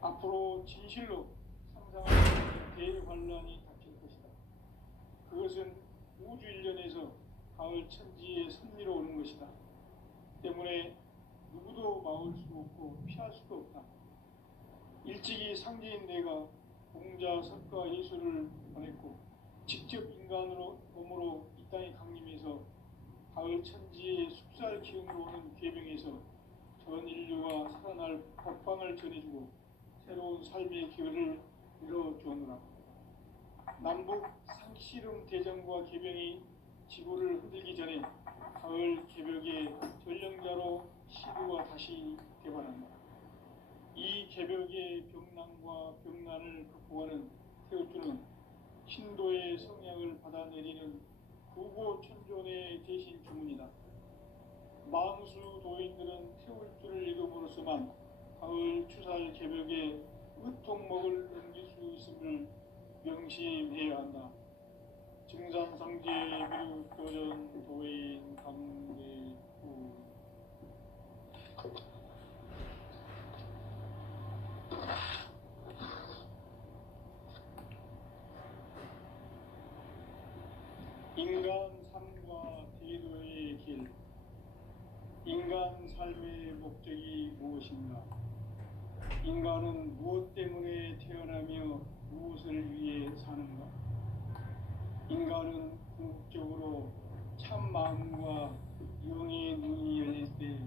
앞으로 진실로 상상할 수 없는 대환란이 닥칠 것이다. 그것은 우주 일련에서 가을 천지의 섭리로 오는 것이다. 때문에 누구도 막을 수 없고 피할 수도 없다. 일찍이 상제인 내가 공자, 석가, 예수를 보냈고 직접 인간으로 몸으로 이 땅에 강림해서 가을 천지의 숙살 기운으로 오는 계병에서 전 인류가 살아날 법방을 전해주고 새로운 삶의 기회를 열어주었노라. 남북 상씨름 대전과 계병이 지구를 흔들기 전에 가을 개벽의 전령자로 시류가 다시 개발한다. 이 개벽의 병난과 병난을 극복하는 태울주는 신도의 성향을 받아내리는 구고천존의 대신 주문이다. 망수 도인들은 태울주를 이름으로서만 가을 추살 개벽의 의통목을 넘길 수 있음을 명심해야 한다. 증산상제 미륵도전 도인 강대구. 인간 삶과 대도의 길. 인간 삶의 목적이 무엇인가? 인간은 무엇 때문에 태어나며 무엇을 위해 사는가? 인간은 궁극적으로 참 마음과 영의 눈이 열릴 때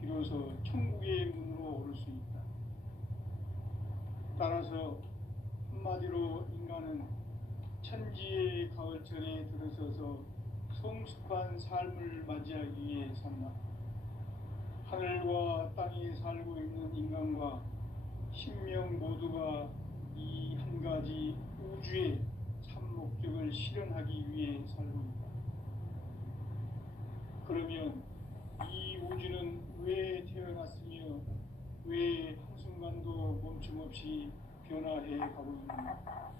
비로소 천국의 문으로 오를 수 있다. 따라서 한마디로 인간은 천지의 가을철에 들어서서 성숙한 삶을 맞이하기 위해 산다. 하늘과 땅에 살고 있는 인간과 신명 모두가 이 한 가지 우주의 참 목적을 실현하기 위해 살고 있다. 그러면 이 우주는 왜 태어났으며 왜 한순간도 멈춤없이 변화해 가고 있는가?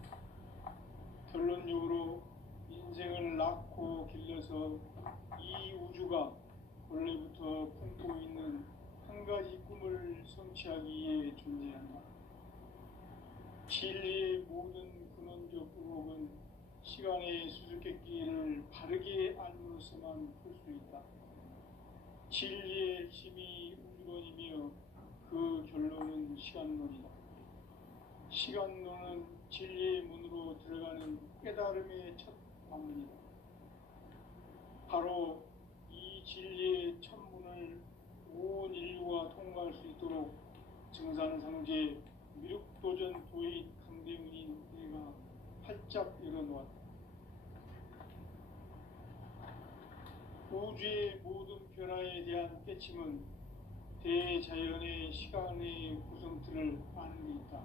결론적으로 인생을 낳고 길러서 이 우주가 원래부터 품고 있는 한 가지 꿈을 성취하기 위해 존재한다. 진리의 모든 근원적 의혹은 시간의 수수께끼를 바르게 알므로서만 풀 수 있다. 진리의 핵심이 우주론이며 그 결론은 시간론이다. 시간론은 진리의 문으로 들어가는 깨달음의 첫 방문이다. 바로 이 진리의 첫 문을 온 인류가 통과할 수 있도록 증산상제 미륵도전 도인 강대문인 내가 활짝 열어놓았다. 우주의 모든 변화에 대한 깨침은 대자연의 시간의 구성틀을 아는 데 있다.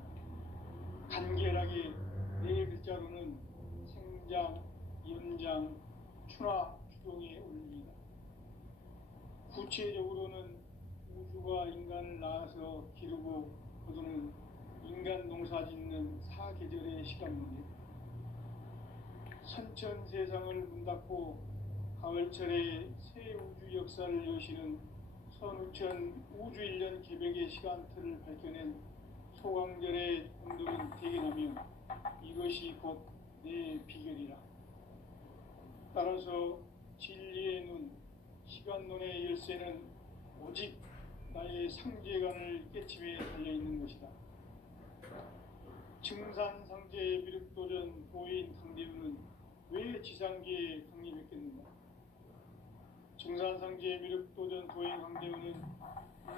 간결하게 네 글자로는 생장, 연장, 추나 추동의 원리이다. 구체적으로는 우주가 인간을 낳아서 기르고 거두는 인간 농사 짓는 사계절의 시간문이다. 선천 세상을 문 닫고 가을철에 새 우주 역사를 여시는 선우천 우주 일련 개벽의 시간틀을 밝혀낸 소강절의 공덕은 대견하며 이것이 곧 내 비결이라. 따라서 진리의 눈, 시간론의 열쇠는 오직 나의 상제관을 깨침에 달려있는 것이다. 증산상제 미륵도전 도인 강대문은 왜 지상계에 강림했겠는가? 증산상제 미륵도전 도인 강대문은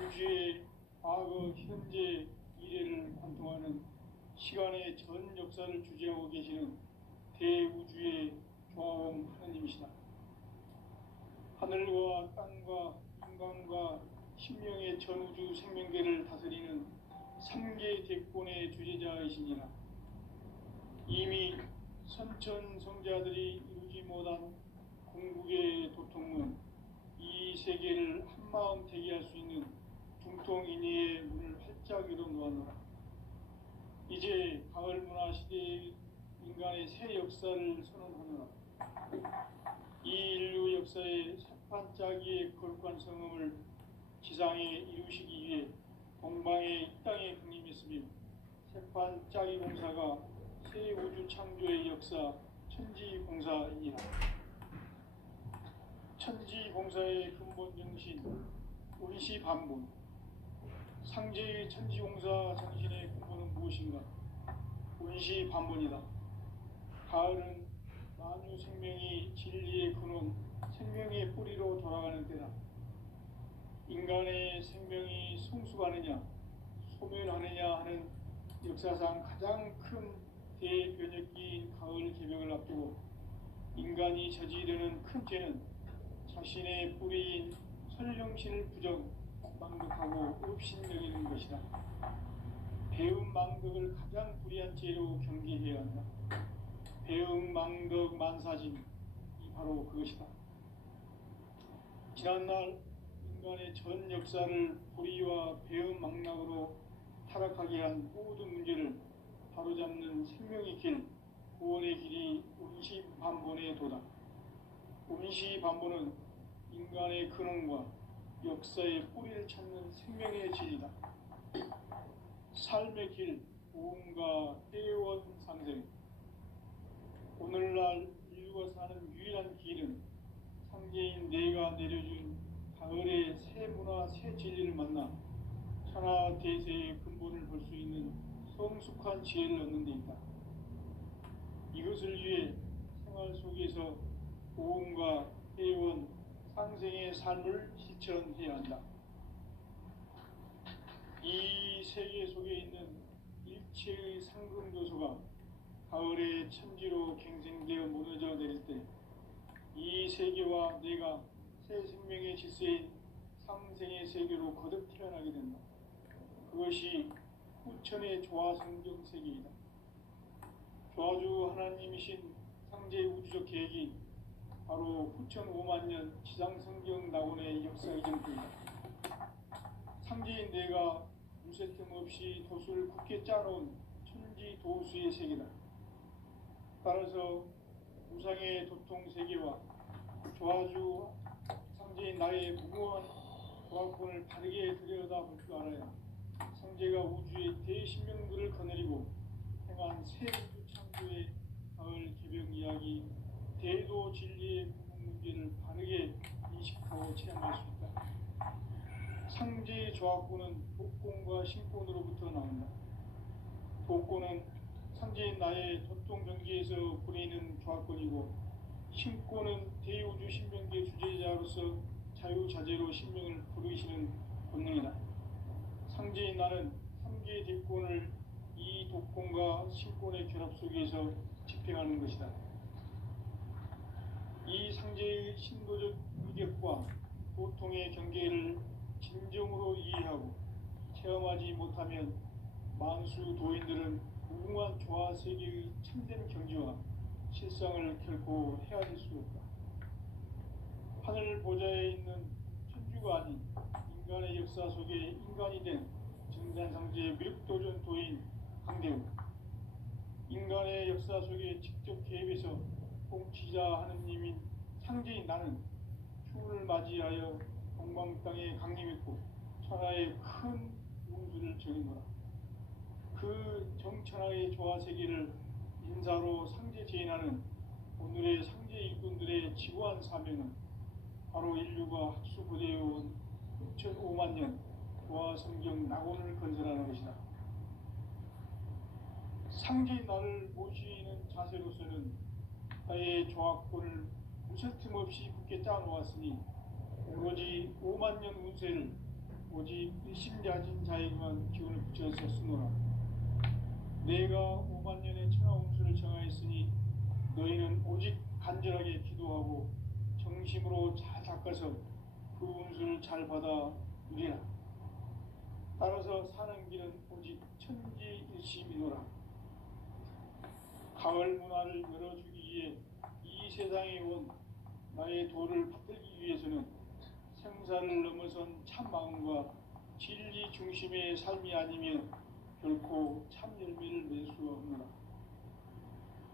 우주의 과거, 현재, 미래를 관통하는 시간의 전 역사를 주재하고 계시는 대우주의 조화원 하느님이시다. 하늘과 땅과 인간과 신명의 전우주 생명계를 다스리는 3계 대권의 주제자이시니라. 이미 선천 성자들이 이루지 못한 궁극의 도통문, 이 세계를 한마음 되게 할 수 있는 중통인의의 문을 활짝 열어놓았노라. 이제 가을 문화 시대의 인간의 새 역사를 선언하노라. 이 인류 역사의 새판짜기의 거룩한 성음을 지상에 이루시기 위해 동방의 이 땅에 강림했으며 재판 짜기 공사가 새 우주 창조의 역사 천지공사이니라. 천지공사의 근본 정신 원시 반본. 상제의 천지공사 정신의 근본은 무엇인가? 원시 반본이다. 가을은 만유 생명이 진리의 근원, 생명의 뿌리로 돌아가는 때다. 인간의 생명이 성숙하느냐, 소멸하느냐 하는 역사상 가장 큰 대변혁기인 가을 개벽을 앞두고 인간이 저지르는 큰 죄는 자신의 뿌리인 설령신을 부정, 망덕하고 업신여기는 것이다. 배음 망덕을 가장 불의한 죄로 경계해야 한다. 배음 망덕 만사진이 바로 그것이다. 지난날 인간의 전 역사를 불의와 배음 망락으로 타락하게 한 모든 문제를 바로잡는 생명의 길, 구원의 길이 원시 반본의 도다. 원시 반본은 인간의 근원과 역사의 뿌리를 찾는 생명의 진리다. 삶의 길, 보험과 회원 상생. 오늘날 인류가 사는 유일한 길은 상제인 내가 내려준 가을의 새 문화, 새 진리를 만나 천하 대세의 근본을 볼 수 있는 성숙한 지혜를 얻는 데 있다. 이것을 위해 생활 속에서 보험과 회원, 상생의 삶을 실천해야 한다. 이 세계 속에 있는 일체의 상금 요소가 가을의 천지로 갱생되어 무너져 내릴 때 이 세계와 내가 새 생명의 질서인 상생의 세계로 거듭 태어나게 된다. 그것이 후천의 조화성경 세계이다. 조화주 하나님이신 상제 우주적 계획이 바로 후천 5만년 지상성경 낙원의 역사 이전입니다. 상제인 내가 무쇠틈 없이 도수를 굳게 짜놓은 천지 도수의 세계다. 따라서 우상의 도통 세계와 조화주 상제인 나의 무모한 조화권을 바르게 들여다볼 줄 알아야 상제가 우주의 대신명들을 거느리고 행한 새 우주 창조의 가을 개벽 이야기, 대도 진리의 구분 문제를 바르게 인식하고 체험할 수 있다. 상제의 조화권은 독권과 신권으로부터 나온다. 독권은 상제인 나의 전통 경지에서 부리는 조화권이고, 신권은 대우주 신명계 주제자로서 자유자재로 신명을 부르시는 본능이다. 상제인 나는 3개의 뒷권을 이 독권과 신권의 결합 속에서 집행하는 것이다. 이 상제의 신도적 의격과 도통의 경계를 진정으로 이해하고 체험하지 못하면 만수 도인들은 무궁한 조화 세계의 참된 경지와 실상을 결코 헤아릴 수 없다. 하늘 보좌에 있는 천주가 아닌 인간의 역사 속에 인간이 된 정산상제의 미륵도전 도인 강대우, 인간의 역사 속에 직접 개입해서 통치자 하느님인 상제인 나는 추운을 맞이하여 동방 땅에 강림했고 천하의 큰 운수를 정인노라. 그 정천하의 조화 세계를 인사로 상제 제인하는 오늘의 상제 일꾼들의 지구한 사명은 바로 인류가 학수고대해온 6,5만 년 조화 성경 낙원을 건설하는 것이다. 상제인 나를 모시는 자세로서는 나의 조화권을 무쇠틈 없이 굳게 짜놓았으니 오로지 5만 년 운세를 오직 일심야진 자에게만 기운을 붙여서 쓰노라. 내가 5만 년의 천하 운수를 정하였으니 너희는 오직 간절하게 기도하고 정심으로 잘 닦아서 그 운수를 잘 받아 누리라. 따라서 사는 길은 오직 천지일심이노라. 가을 문화를 열어주기 위해 이 세상에 온 나의 도를 붙들기 위해서는 생사를 넘어선 참 마음과 진리 중심의 삶이 아니면 결코 참 열매를 낼 수 없노라.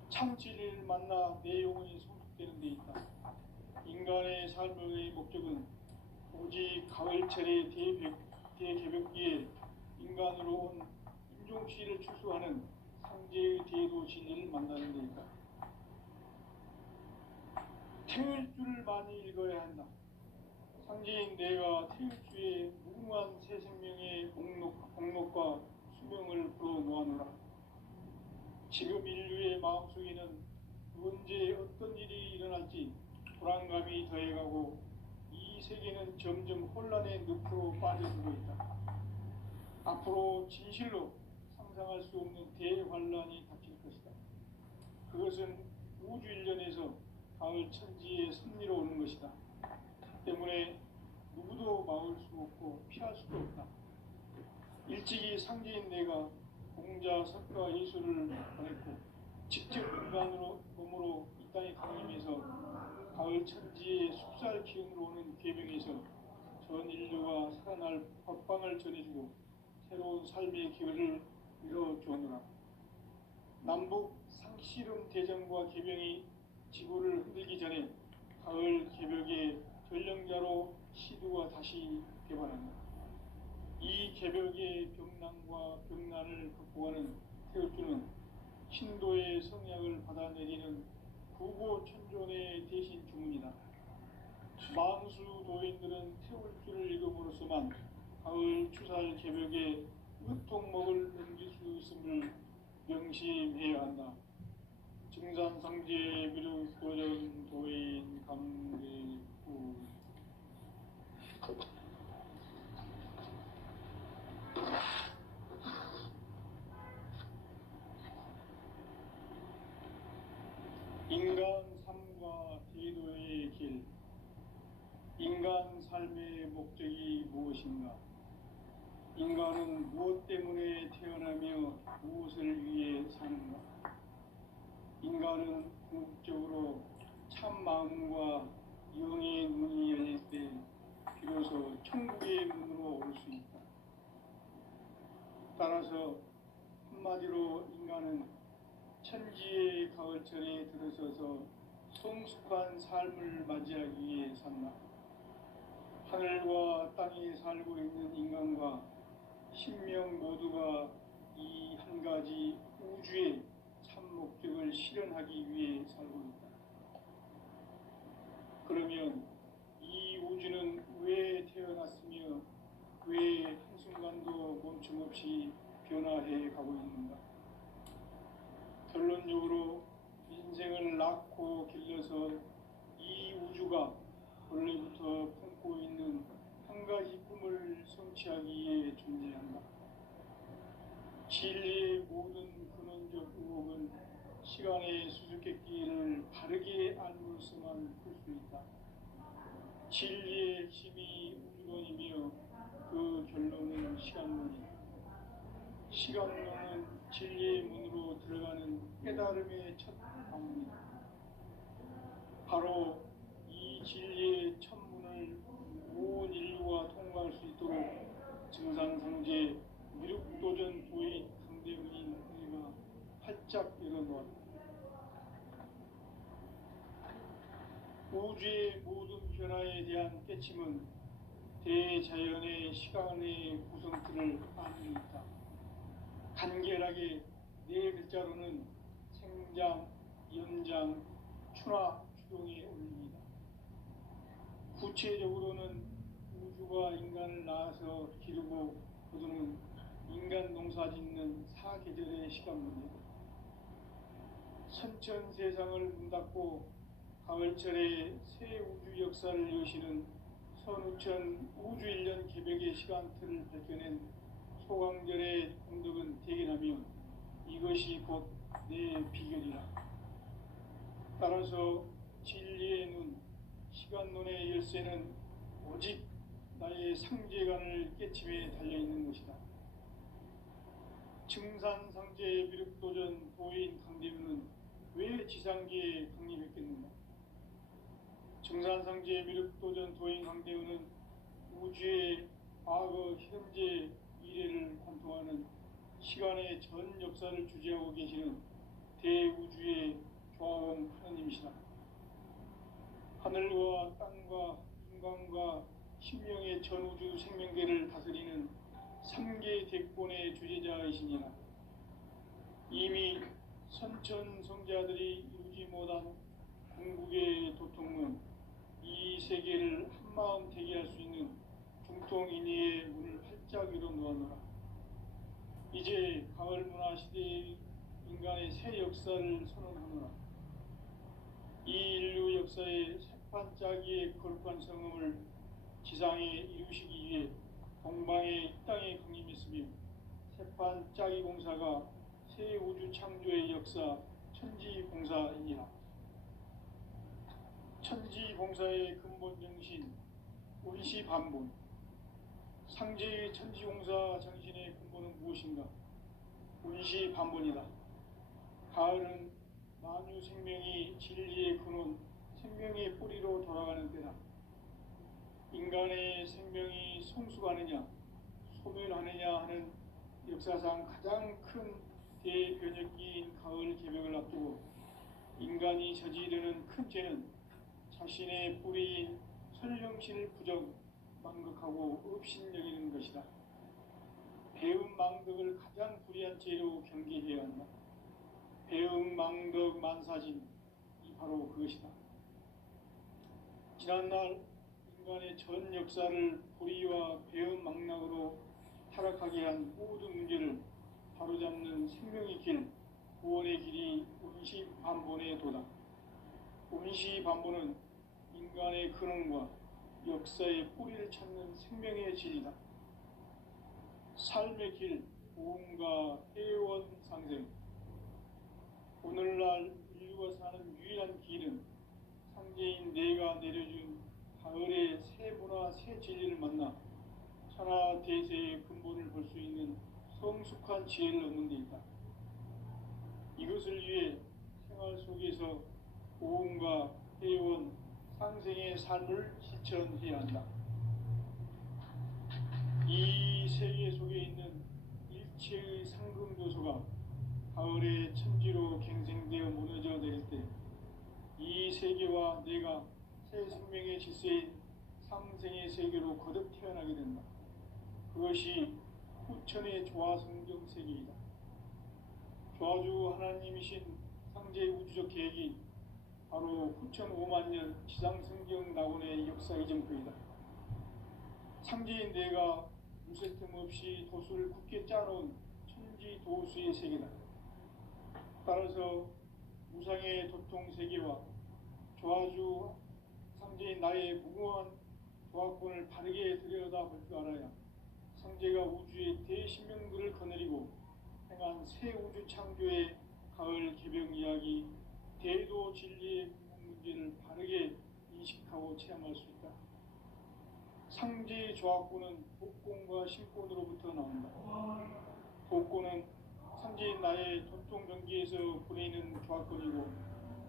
참 진리를 만나 내 영혼이 성숙되는 데 있다. 인간의 삶의 목적은 오직 가을철의 대개벽기에 인간으로 온 윤종시를 추수하는 상제의 대도 진리를 만나는 데니까 태일주를 많이 읽어야 한다. 상제인 내가 태일주의 무궁한 새 생명의 목록과 수명을 풀어놓아노라. 지금 인류의 마음속에는 언제 어떤 일이 일어날지 불안감이 더해가고 이 세계는 점점 혼란의 늪으로 빠져들고 있다. 앞으로 진실로 상상할 수 없는 대환란이 닥칠 것이다. 그것은 우주 일련에서 가을 천지의 섭리로 오는 것이다. 때문에 누구도 막을 수 없고 피할 수도 없다. 일찍이 상제인 내가 공자, 석가, 예수를 보냈고 직접 인간으로 몸으로 이 땅에 강림해서 가을 천지의 숲살 기운으로 오는 계명에서 전 인류가 살아날 법방을 전해주고 새로운 삶의 기회를 이뤄주었노라. 남북 상씨름 대전과 계명이 지구를 흔들기 전에 가을 개벽의 전령자로 시두가 다시 개발한다. 이 개벽의 병난과 병난을 극복하는 태울주는 신도의 성약을 받아내리는 구고천존의 대신 주문이다. 만수 도인들은 태울주를 읽음으로써만 가을 추살 개벽의 으통목을 넘길 수 있음을 명심해야 한다. 증산상제 미륵도전 도인 감대구. 인간 삶과 대도의 길. 인간 삶의 목적이 무엇인가? 인간은 무엇 때문에 태어나며 무엇을 위해 사는가? 인간은 궁극적으로 참 마음과 영의 문이 열릴 때 비로소 천국의 문으로 올 수 있다. 따라서 한마디로 인간은 천지의 가을철에 들어서서 성숙한 삶을 맞이하기 위해 산다. 하늘과 땅에 살고 있는 인간과 신명 모두가 이 한 가지 우주의 참 목적을 실현하기 위해 살고 있다. 그러면 이 우주는 왜 태어났으며 왜 한순간도 멈춤 없이 변화해 가고 있는가? 결론적으로 인생을 낳고 길러서 이 우주가 원래부터 품고 있는 한 가지 꿈을 성취하기 위해 존재한다. 진리의 모든 근원적 의혹은 시간의 수수께끼를 바르게 알므로서만 풀 수 있다. 진리의 핵심이 우주론이며 그 결론은 시간론이다. 시간론은 진리의 문으로 들어가는 깨달음의 첫 방문이다. 바로 이 진리의 첫 문을 온 인류가 통과할 수 있도록 증산상제 미륵도전 도인 강대문인 우리가 활짝 열어놓았다. 우주의 모든 변화에 대한 깨침은 대자연의 시간의 구성틀을 아는 있다. 간결하게 네 글자로는 생장, 연장, 추나 추동에 올립니다. 구체적으로는 우주가 인간을 낳아서 기르고 거두는 인간 농사 짓는 사계절의 시간 문제다. 선천 세상을 문 닫고 가을철에 새 우주 역사를 여시는 선우천 우주 1년 개벽의 시간틀을 밝혀낸 소강절의 공덕은 대견하며 이것이 곧 내 비결이라. 따라서 진리의 눈, 시간론의 열쇠는 오직 나의 상제관을 깨침에 달려있는 것이다. 증산상제 미륵도전 도인 강대문은 왜 지상계에 강림했겠는가? 증산상제 미륵도전 도인 강대문은 우주의 과거, 현재, 미래를 관통하는 시간의 전 역사를 주재하고 계시는 대우주의 조화원 하나님이시다. 하늘과 땅과 인간과 신명의 전우주 생명계를 다스리는 삼계 대권의 주제자이시니라. 이미 선천 성자들이 이루지 못한 궁극의 도통은 이 세계를 한마음 되게 할 수 있는 중통인의의 문을 활짝 열어 놓았노라. 이제 가을 문화 시대의 인간의 새 역사를 선언하노라. 이 인류 역사의 새판짜기의 거룩한 성음을 지상에 이루시기 위해 동방의 이 땅에 강림했으며 새판짜기 공사가 새 우주 창조의 역사 천지공사이니라. 천지공사의 근본 정신 운시반본. 상제의 천지공사 정신의 근본은 무엇인가? 운시반본이다. 가을은 만유 생명이 진리의 근원, 생명의 뿌리로 돌아가는 때다. 인간의 생명이 성숙하느냐, 소멸하느냐 하는 역사상 가장 큰 대변혁기인 가을 개벽을 앞두고 인간이 저지르는 큰 죄는 자신의 뿌리인 선령신을 부정, 망극하고 업신여기는 것이다. 배은망덕을 가장 불의한 죄로 경계해야 한다. 배은망덕 만사진, 이 바로 그것이다. 지난날 인간의 전 역사를 불의와 배은망락으로 타락하게 한 모든 문제를 바로잡는 생명의 길, 구원의 길이 운시반본의 도다. 운시반본은 인간의 근원과 역사의 뿌리를 찾는 생명의 질이다. 삶의 길, 보험과 회원 상생. 오늘날 인류가 사는 유일한 길은 상제인 내가 내려준 가을의 새 문화, 새 진리를 만나 천하 대세의 근본을 볼 수 있는 성숙한 지혜를 얻는 데 있다. 이것을 위해 생활 속에서 보험과 회원, 상생의 삶을 실천해야 한다. 이 세계 속에 있는 일체의 상금조소가 가을의 천지로 갱생되어 무너져 내릴 때 이 세계와 내가 새 생명의 질서인 상생의 세계로 거듭 태어나게 된다. 그것이 후천의 조화성경 세계이다. 조화주 하나님이신 상제의 우주적 계획이 바로 후천 5만 년 지상성경 낙원의 역사 이정표이다. 상제인 내가 무쇠틈 없이 도수를 굳게 짜놓은 천지 도수의 세계다. 따라서 무상의 도통 세계와 조화주 상제인 나의 무궁한 조화권을 바르게 들여다볼 줄 알아야 상제가 우주의 대신명들을 거느리고 행한 새 우주 창조의 가을 개벽 이야기, 대도 진리의 문제를 바르게 인식하고 체험할 수 있다. 상제의 조화권은 복권과 신권으로부터 나온다. 복권은 상제인 나의 도통 경계에서 보내는 조화권이고,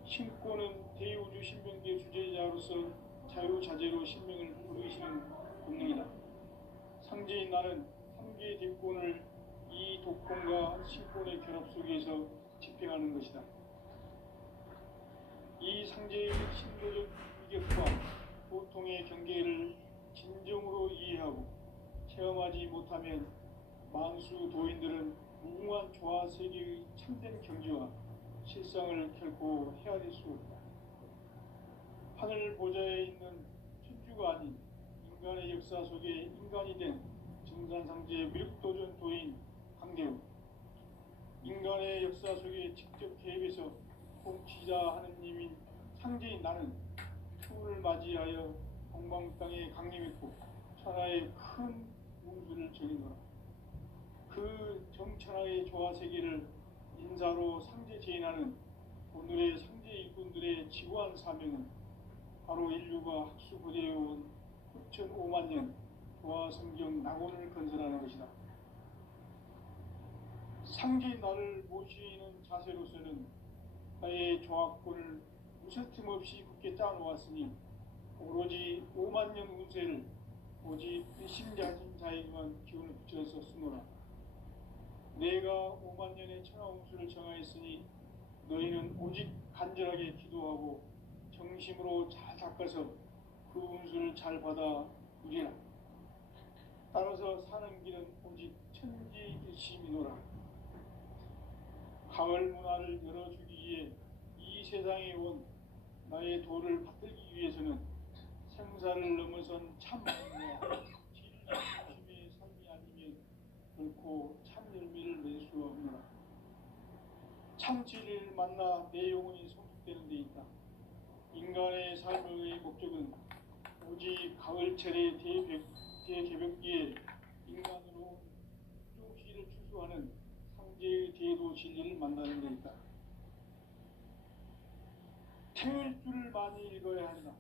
신권은 대우주 신명계 주제자로서 자유자재로 신명을 부르시는 본능이다. 상제인 나는 3개의 대권을 이 독권과 신권의 결합 속에서 집행하는 것이다. 이 상제의 신도적 위격과 보통의 경계를 진정으로 이해하고 체험하지 못하면 만수 도인들은 무궁한 조화 세계의 참된 경지와 실상을 결코 헤아릴 수 없다. 하늘 보좌에 있는 천주가 아닌 인간의 역사 속에 인간이 된 증산상제의 미륵도전 도인 강대우, 인간의 역사 속에 직접 개입해서 통치자 하느님인 상제인 나는 추운을 맞이하여 동방 땅에 강림했고 천하의 큰 운수를 전이노라. 그 정천하의 조화 세계를 인사로 상제 제인하는 오늘의 상제 일꾼들의 지구한 사명은 바로 인류가 학수고대해온 후천 5만 년 조화 성경 낙원을 건설하는 것이다. 상제인 나를 모시는 자세로서는 나의 조화권을 무쇠틈 없이 굳게 짜놓았으니 오로지 5만 년 운세를 오직 배심자진 자에게만 기운을 붙여서 쓰노라. 내가 5만 년의 천하 운수를 정하였으니 너희는 오직 간절하게 기도하고 정심으로 잘 닦아서 그 운수를 잘 받아 누리라. 따라서 사는 길은 오직 천지일심이노라. 가을 문화를 열어주기 위해 이 세상에 온 나의 도를 받들기 위해서는 생사를 넘어선 참마음과 진리중심의 삶이 아니면 결코 참 열매를 낼 수 없노라. 참 진리를 만나 내 영혼이 성숙되는 데 있다. 인간의 삶의 목적은 오직 가을철의 대개벽기에 인간으로 조시를 추수하는 상제의 대도 진리를 만나는 데 있다. 태울 줄을 많이 읽어야 한다.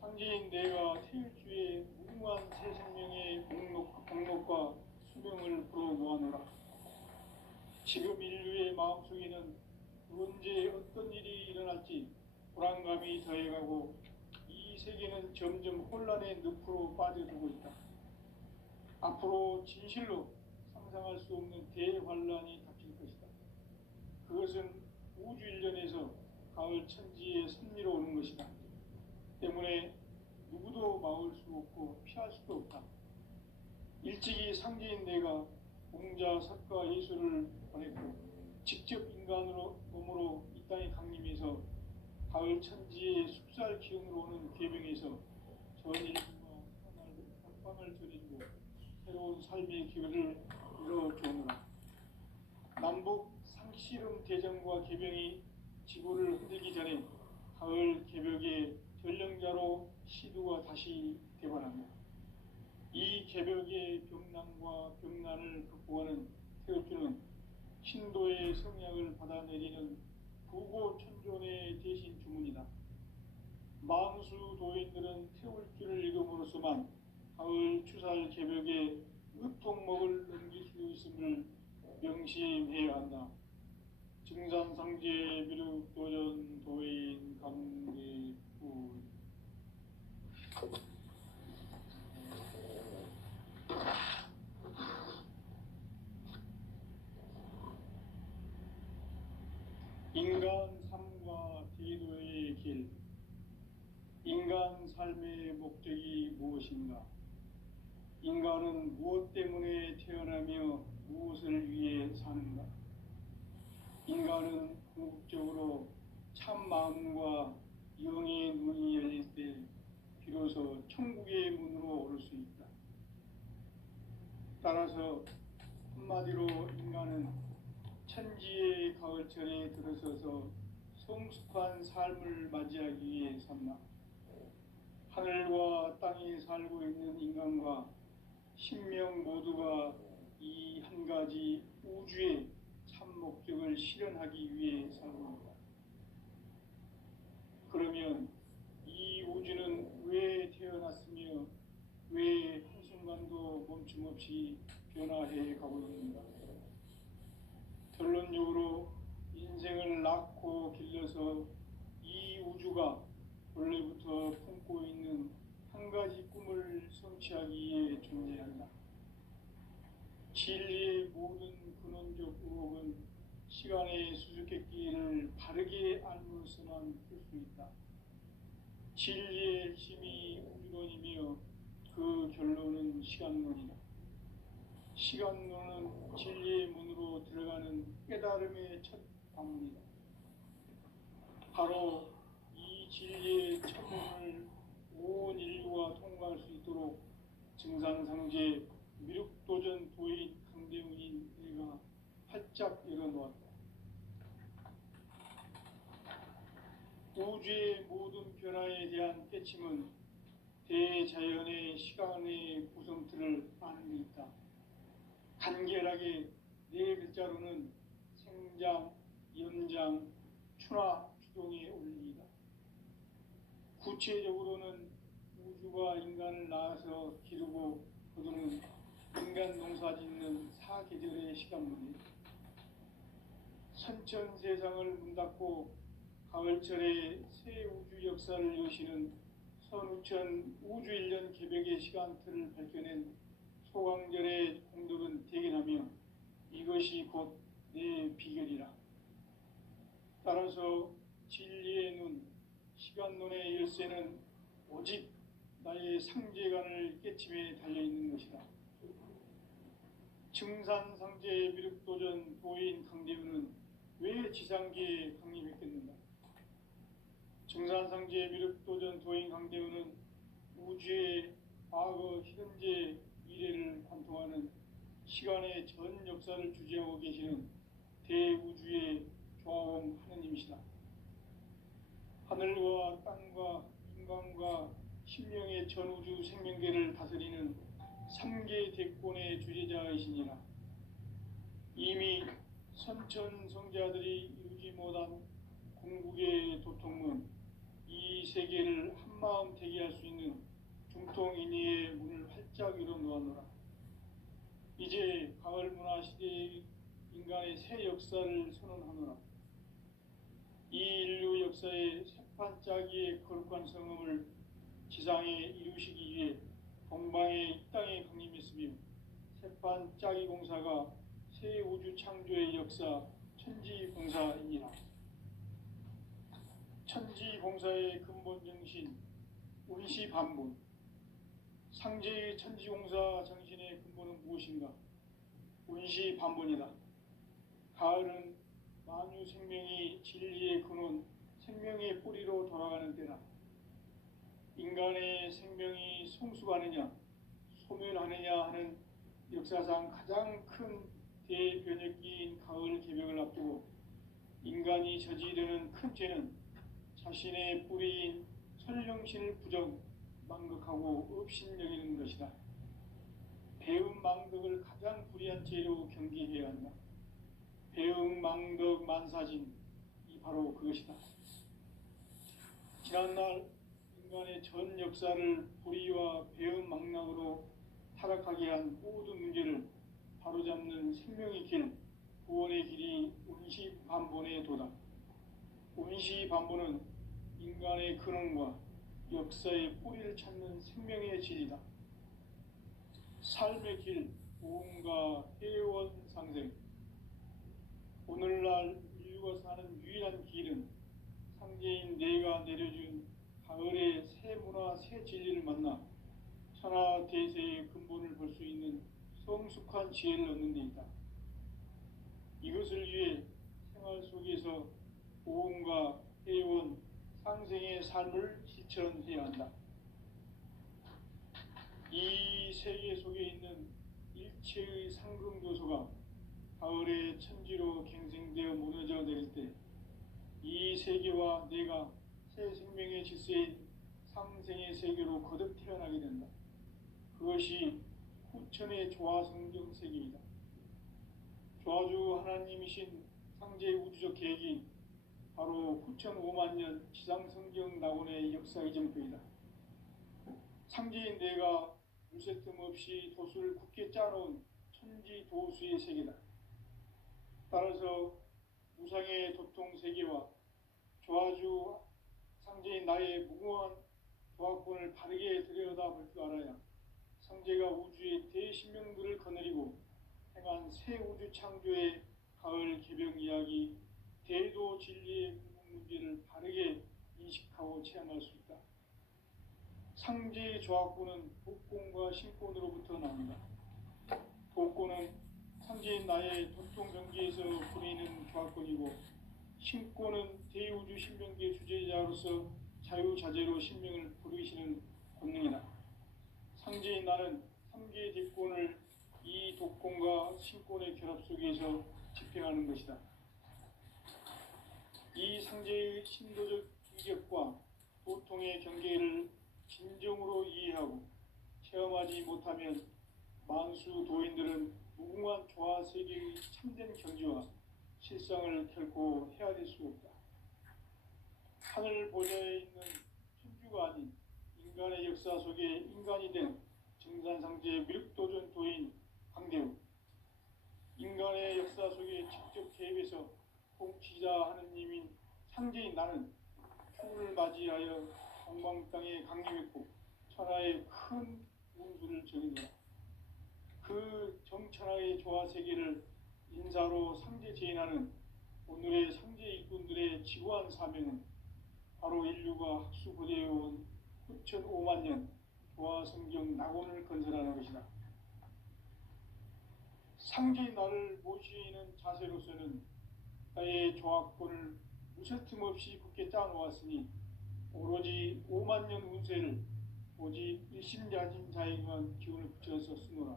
상제인 내가 태울 주의 무궁한 새 생명의 목록과 수명을 불어 모아노라. 지금 인류의 마음속에는 언제 어떤 일이 일어날지 불안감이 더해가고 이 세계는 점점 혼란의 늪으로 빠져들고 있다. 앞으로 진실로 상상할 수 없는 대환란이 닥칠 것이다. 그것은 우주 일련에서 가을 천지의 섭리로 오는 것이다. 때문에 누구도 막을 수 없고 피할 수도 없다. 일찍이 상제인 내가 공자, 석가, 예수를 보냈고 직접 인간으로 몸으로 이 땅에 강림해서 가을 천지의 숲살 기운으로 오는 계명에서 전 인류와 평강을 전해주고 새로운 삶의 기회를 이뤄주오노라. 남북 상씨름 대전과 계명이 지구를 흔들기 전에 가을 개벽의 전령자로 시두가 다시 개관합니다. 이 개벽의 병난과 병난을 극복하는 태엽주는 신도의 성약을 받아내리는 부고천존의 대신 주문이다. 만수 도인들은 태울주를 읽음으로써만 가을 추살 개벽의 으통목을 넘길 수 있음을 명심해야 한다. 증산상제 미륵도전 도인 감개부. 인간 삶과 대도의 길. 인간 삶의 목적이 무엇인가? 인간은 무엇 때문에 태어나며 무엇을 위해 사는가? 인간은 궁극적으로 참 마음과 영의 눈이 열릴 때 비로소 천국의 문으로 오를 수 있다. 따라서 한마디로 인간은 천지의 가을철에 들어서서 성숙한 삶을 맞이하기 위해 산다. 하늘과 땅에 살고 있는 인간과 신명 모두가 이 한 가지 우주의 참 목적을 실현하기 위해 살고 있다. 그러면 이 우주는 왜 태어났으며 왜 한순간도 멈춤 없이 변화해 가고 있는가? 결론적으로 인생을 낳고 길러서 이 우주가 원래부터 품고 있는 한 가지 꿈을 성취하기 위해 존재한다. 진리의 모든 근원적 의혹은 시간의 수수께끼를 바르게 알므로서만 풀 수 있다. 진리의 핵심이 우주론이며 그 결론은 시간론이다. 시간론은 진리의 문으로 들어가는 깨달음의 첫 방문이다. 바로 이 진리의 첫 문을 온 인류가 통과할 수 있도록 증상상제 미륵도전 도인 강대문인 내가 활짝 열어놓았다. 우주의 모든 변화에 대한 깨침은 대자연의 시간의 구성틀을 아는 데 있다. 간결하게 네 글자로는 생장, 연장, 추나 추동의 원리이다. 구체적으로는 우주가 인간을 낳아서 기르고 거두는 인간 농사 짓는 사계절의 시간문이다. 선천 세상을 문 닫고 가을철에 새 우주 역사를 여시는 선우천 우주 1년 개벽의 시간틀을 밝혀낸 소강절의 공덕은 대견하며 이것이 곧 내 비결이라. 따라서 진리의 눈, 시간론의 열쇠는 오직 나의 상제관을 깨침에 달려있는 것이다. 증산상제 미륵도전 도인 강대우는 왜 지상계에 강림했겠는가? 증산상제 미륵도전 도인 강대우는 우주의 과거, 현재, 미래를 관통하는 시간의 전 역사를 주재하고 계시는 대우주의 조화원 하느님이시다. 하늘과 땅과 인간과 신명의 전우주 생명계를 다스리는 3계 대권의 주재자이시니라. 이미 선천성자들이 이루지 못한 궁극의 도통문, 이 세계를 한마음 대기할 수 있는 중통인의의 문을 활짝 열어 놓았노라. 이제 가을 문화 시대의 인간의 새 역사를 선언하노라. 이 인류 역사의 새판짜기의 거룩한 성음을 지상에 이루시기 위해 동방의 이 땅에 강림했으며, 새판짜기 공사가 새 우주 창조의 역사 천지공사이니라. 천지공사의 근본 정신 운시반본. 상제의 천지공사 정신의 근본은 무엇인가? 운시반본이다. 가을은 만유 생명이 진리의 근원, 생명의 뿌리로 돌아가는 때다. 인간의 생명이 성숙하느냐, 소멸하느냐 하는 역사상 가장 큰 대변혁기인 가을 개벽을 앞두고 인간이 저지르는 큰 죄는 자신의 뿌리인 설령신을 부정, 망극하고 업신여기는 것이다. 배은망덕을 가장 불의한 죄로 경계해야 한다. 배은망덕 만사진, 이 바로 그것이다. 지난날 인간의 전 역사를 불의와 배은망락으로 타락하게 한 모든 문제를 바로잡는 생명의 길, 구원의 길이 운시반본의 도다. 운시반본은 인간의 근원과 역사의 뿌리를 찾는 생명의 진리다. 삶의 길, 보험과 회원 상생. 오늘날 인류가 사는 유일한 길은 상제인 내가 내려준 가을의 새 문화, 새 진리를 만나 천하 대세의 근본을 볼 수 있는 성숙한 지혜를 얻는 데 있다. 이것을 위해 생활 속에서 보험과 회원, 상생의 삶을 실천해야 한다. 이 세계 속에 있는 일체의 상승교소가 가을의 천지로 갱생되어 무너져 내릴 때 이 세계와 내가 새 생명의 질서인 상생의 세계로 거듭 태어나게 된다. 그것이 후천의 조화성경 세계이다. 조화주 하나님이신 상제의 우주적 계획이 바로 후천 5만 년 지상성경 낙원의 역사 이정표이다. 상제인 내가 물새 틈 없이 도수를 굳게 짜놓은 천지 도수의 세계다. 따라서 무상의 도통 세계와 조화주 상제인 나의 무궁한 조화권을 바르게 들여다볼 줄 알아야 상제가 우주의 대신명들을 거느리고 행한 새 우주 창조의 가을 개벽 이야기, 대도 진리의 궁극 문제를 바르게 인식하고 체험할 수 있다. 상제의 조화권은 독권과 신권으로부터 나온다. 독권은 상제인 나의 도통병기에서 부리는 조화권이고, 신권은 대우주 신명계 주제자로서 자유자재로 신명을 부르시는 권능이다. 상제인 나는 3개의 뒷권을 이 독권과 신권의 결합 속에서 집행하는 것이다. 이 상제의 신도적 인격과 도통의 경계를 진정으로 이해하고 체험하지 못하면 만수 도인들은 무궁한 조화 세계의 참된 경지와 실상을 결코 헤아릴 수 없다. 하늘 보좌에 있는 천주가 아닌 인간의 역사 속에 인간이 된 증산상제 미륵도전 도인 강대우. 인간의 역사 속에 직접 개입해서 통치자 하느님인 상제인 나는 추운을 맞이하여 동방 땅에 강림했고 천하의 큰 운수를 적이노라. 그 정천하의 조화 세계를 인사로 상제 제인하는 오늘의 상제 일꾼들의 지구한 사명은 바로 인류가 학수고대해온 후천 5만 년 조화 성경 낙원을 건설하는 것이다. 상제의 나를 모시는 자세로서는 나의 조합권을 무쇠틈 없이 굳게 짜놓았으니 오로지 5만 년 운세를 오직 일심야진 자에게만 기운을 붙여서 쓰노라.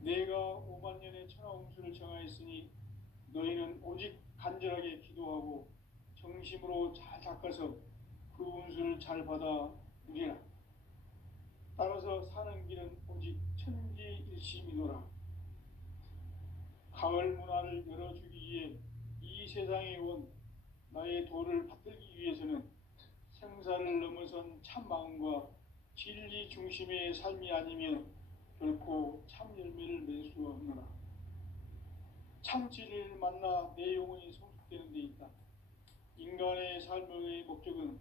내가 5만 년의 천하운수를 정하였으니 너희는 오직 간절하게 기도하고 정심으로 잘 닦아서 그 운수를 잘 받아 누리라. 따라서 사는 길은 오직 천지일심이노라. 가을 문화를 열어주기 위해 이 세상에 온 나의 도를 받들기 위해서는 생사를 넘어선 참 마음과 진리 중심의 삶이 아니면 결코 참 열매를 맺을 수 없노라. 참 진리를 만나 내 영혼이 성숙되는 데 있다. 인간의 삶의 목적은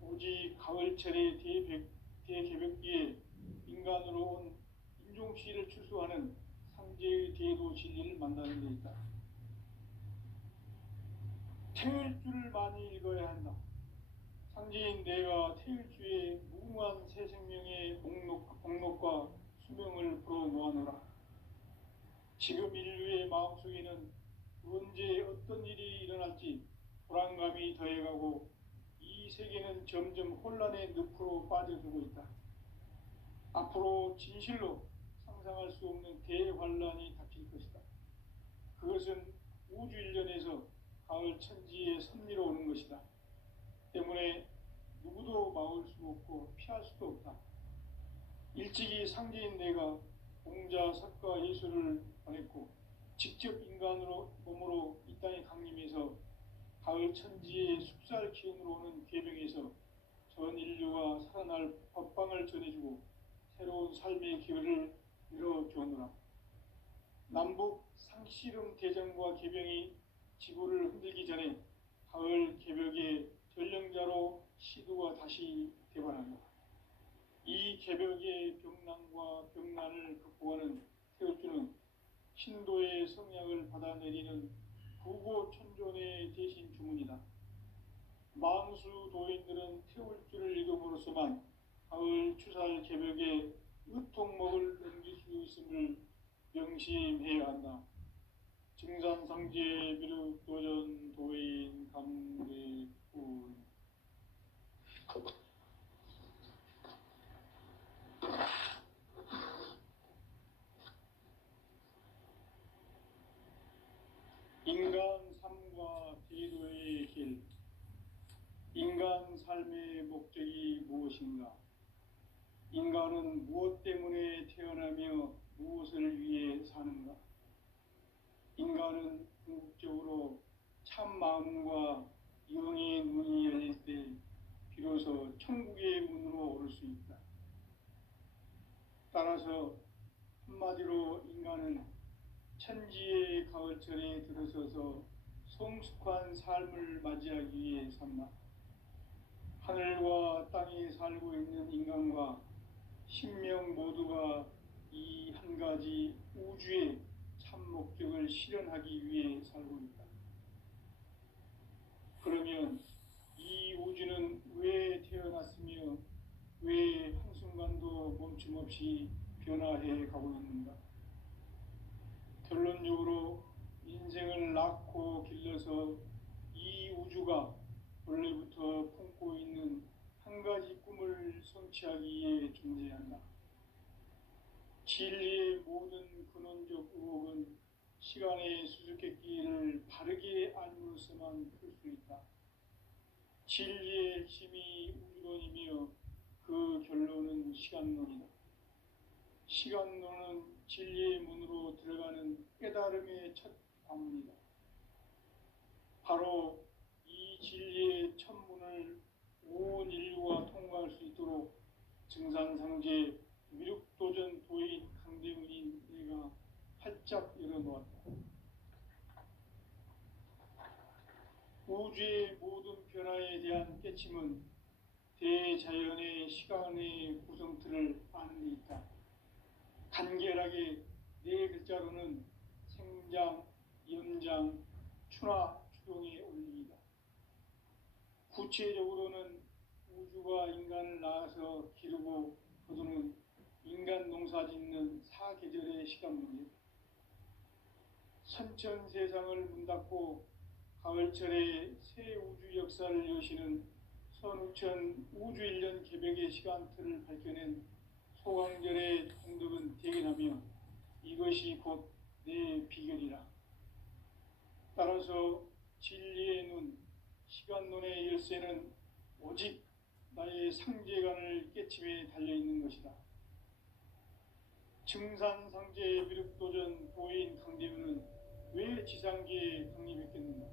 오직 가을철의 대개벽기에 인간으로 온 인종씨를 출소하는 상제의 대도 진리를 만나는 데 있다. 태일주를 많이 읽어야 한다. 상제인 내가 태일주의 무궁한 새 생명의 목록과 수명을 불어놓아노라. 지금 인류의 마음속에는 언제 어떤 일이 일어날지 불안감이 더해가고 이 세계는 점점 혼란의 늪으로 빠져들고 있다. 앞으로 진실로 상상할 수 없는 대환란이 닥칠 것이다. 그것은 우주 일련에서 가을 천지의 섭리로 오는 것이다. 때문에 누구도 막을 수 없고 피할 수도 없다. 일찍이 상제인 내가 공자, 석가, 예수를 보냈고 직접 인간으로 몸으로 이 땅에 강림해서 가을 천지의 숲살 기운으로 오는 궤병에서 전 인류가 살아날 법방을 전해주고 새로운 삶의 기회를 열어주었노라. 남북 상씨름 대전과 개병이 지구를 흔들기 전에 가을 개벽의 전령자로 시도가 다시 대반한다. 이 개벽의 병난과 병난을 극복하는 태울주는 신도의 성약을 받아내리는 부고천존의 대신 주문이다. 만수 도인들은 태울주를 읽음으로써만 가을 추살 개벽의 의통목을 넘길 수 있음을 명심해야 한다. 증산상제 비륵도전 도인 감대군. 인간 삶과 제도의 길. 인간 삶의 목적이 무엇인가? 인간은 무엇 때문에 태어나며 무엇을 위해 사는가? 인간은 궁극적으로 참 마음과 영의 눈이 열릴 때 비로소 천국의 문으로 오를 수 있다. 따라서 한마디로 인간은 천지의 가을철에 들어서서 성숙한 삶을 맞이하기 위해 산다. 하늘과 땅에 살고 있는 인간과 신명 모두가 이 한 가지 우주의 참 목적을 실현하기 위해 살고 있다. 그러면 이 우주는 왜 태어났으며 왜 한순간도 멈춤없이 변화해 가고 있는가? 결론적으로 인생을 낳고 길러서 이 우주가 원래부터 품고 있는 한 가지 꿈을 성취하기 위해 존재한다. 진리의 모든 근원적 의혹은 시간의 수수께끼를 바르게 알므로서만 풀 수 있다. 진리의 핵심이 우주론이며 그 결론은 시간론이다. 시간론은 진리의 문으로 들어가는 깨달음의 첫 관문이다. 바로 이 진리의 첫 문을 온 인류가 통과할 수 있도록 증산상제 미륵도전 도인 강대훈인 내가 활짝 열어놓았다. 우주의 모든 변화에 대한 깨침은 대자연의 시간의 구성틀을 아는 데 있다. 간결하게 네 글자로는 생장, 연장, 추나 추동의 원리이다. 구체적으로는 우주가 인간을 낳아서 기르고 거두는 인간 농사 짓는 사계절의 시간 문제, 선천 세상을 문 닫고 가을철에 새 우주 역사를 여시는 선우천 우주 1년 개벽의 시간틀을 밝혀낸 소강절의 공덕은 대견하며 이것이 곧 내 비결이라. 따라서 진리의 눈, 시간론의 열쇠는 오직 나의 상제관을 깨침에 달려있는 것이다. 증산상제 미륵도전 도인 강대문은 왜 지상계에 강림했겠는가?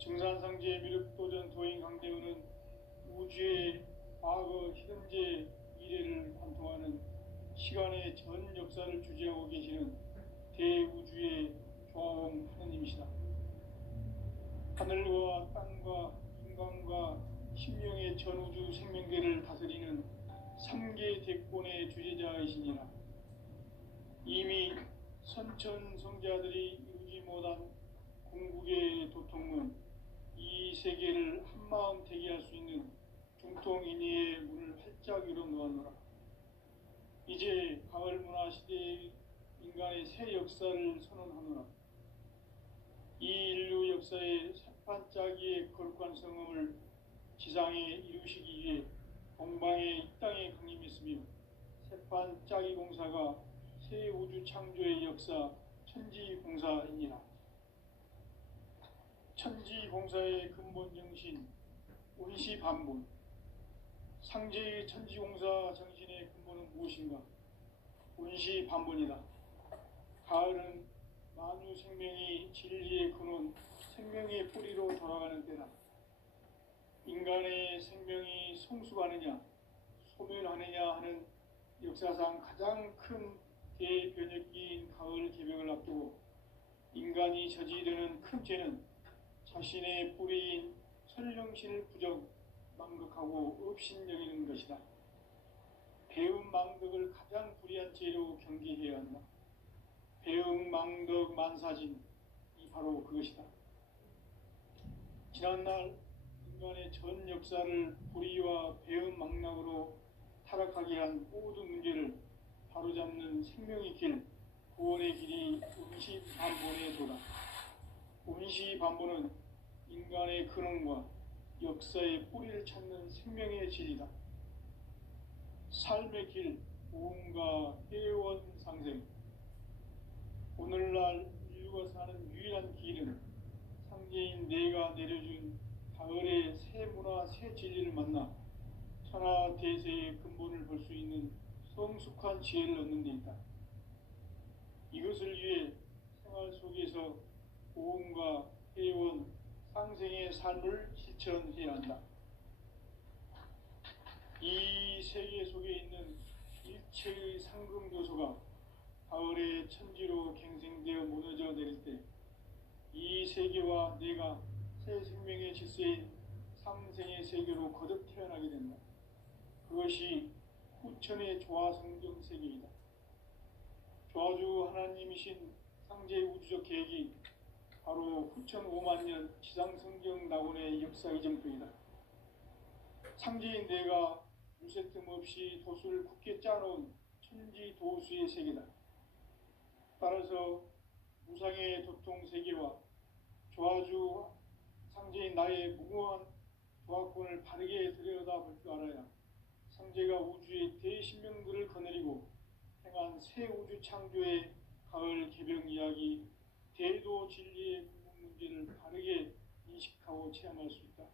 증산상제 미륵도전 도인 강대문은 우주의 과거, 현재, 미래를 관통하는 시간의 전 역사를 주재하고 계시는 대우주의 조화홍 하느님이시다. 하늘과 땅과 인간과 신명의 전우주 생명계를 다스리는 3계 대권의 주재자이시니라. 이미 선천 성자들이 이루지 못한 궁극의 도통문, 이 세계를 한마음 대기할 수 있는 중통인의의 문을 활짝 열어놓았노라. 이제 가을 문화 시대의 인간의 새 역사를 선언하노라. 이 인류 역사의 새반짝이의 거룩한 성음을 지상에 이루시기 위해 동방의 이 땅에 강림했으며 새반짝이 공사가 새 우주 창조의 역사 천지공사이니라. 천지공사의 근본 정신 운시반본. 상제의 천지공사 정신의 근본은 무엇인가? 운시반본이다. 가을은 만유 생명이 진리의 근원, 생명의 뿌리로 돌아가는 때다. 인간의 생명이 성숙하느냐, 소멸하느냐 하는 역사상 가장 큰 대변혁기인 가을 개벽을 앞두고 인간이 저지르는 큰 죄는 자신의 뿌리인 설령신을 부정, 망극하고 업신여기는 것이다. 배음 망덕을 가장 불의한 죄로 경계해야 한다. 배음 망덕 만사진, 이 바로 그것이다. 지난날 인간의 전 역사를 불의와 배음 망락으로 타락하게 한 모든 문제를 바로잡는 생명의 길, 구원의 길이 운시반본의 도다. 운시반본은 인간의 근원과 역사의 뿌리를 찾는 생명의 질이다. 삶의 길, 보험과 회원 상생. 오늘날 인류가 사는 유일한 길은 상제인 내가 내려준 가을의 새 문화, 새 진리를 만나 천하 대세의 근본을 볼 수 있는 성숙한 지혜를 얻는 데 있다. 이것을 위해 생활 속에서 보험과 회원, 상생의 삶을 실천해야 한다. 이 세계 속에 있는 일체의 상금 요소가 가을의 천지로 갱생되어 무너져 내릴 때 이 세계와 내가 새 생명의 질서인 상생의 세계로 거듭 태어나게 된다. 그것이 후천의 조화성경 세계이다. 조화주 하나님이신 상제의 우주적 계획이 바로 후천 5만년 지상성경 낙원의 역사 이정표이다. 상제인 내가 무쇠틈 없이 도수를 굳게 짜놓은 천지 도수의 세계다. 따라서 무상의 도통 세계와 조화주 상제인 나의 무궁한 조화권을 바르게 들여다볼 줄 알아야 상제가 우주의 대신명들을 거느리고 행한 새 우주 창조의 가을 개벽 이야기, 대도 진리의 궁극 문제를 바르게 인식하고 체험할 수 있다.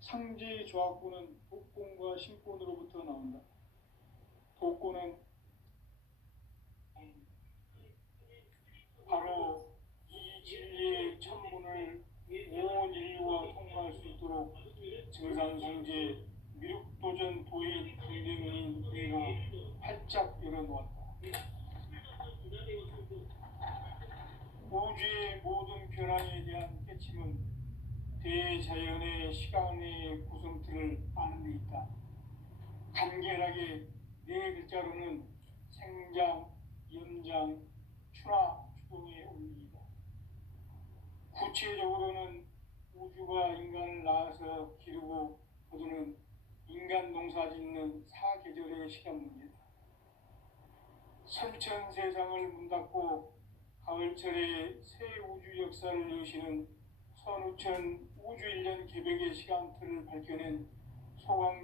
상제의 조화권은 독권과 신권으로부터 나온다. 독권은 바로 이 진리의 천문을 온 인류가 통과할 수 있도록 증산성제 미륵도전 도인 강대문인 내가 활짝 열어놓았다. 우주의 모든 변화에 대한 깨침은 대자연의 시간의 구성틀을 아는 데 있다. 간결하게 네 글자로는 생장, 연장, 추나, 추동의 원리이다. 구체적으로는 우주가 인간을 낳아서 기르고 거두는 인간 농사 짓는 사계절의 시간 문제다. 선천 세상을 문 닫고 가을철에 새 우주 역사를 여시는 선우천 우주일년 개벽의 시간틀을 밝혀낸 소광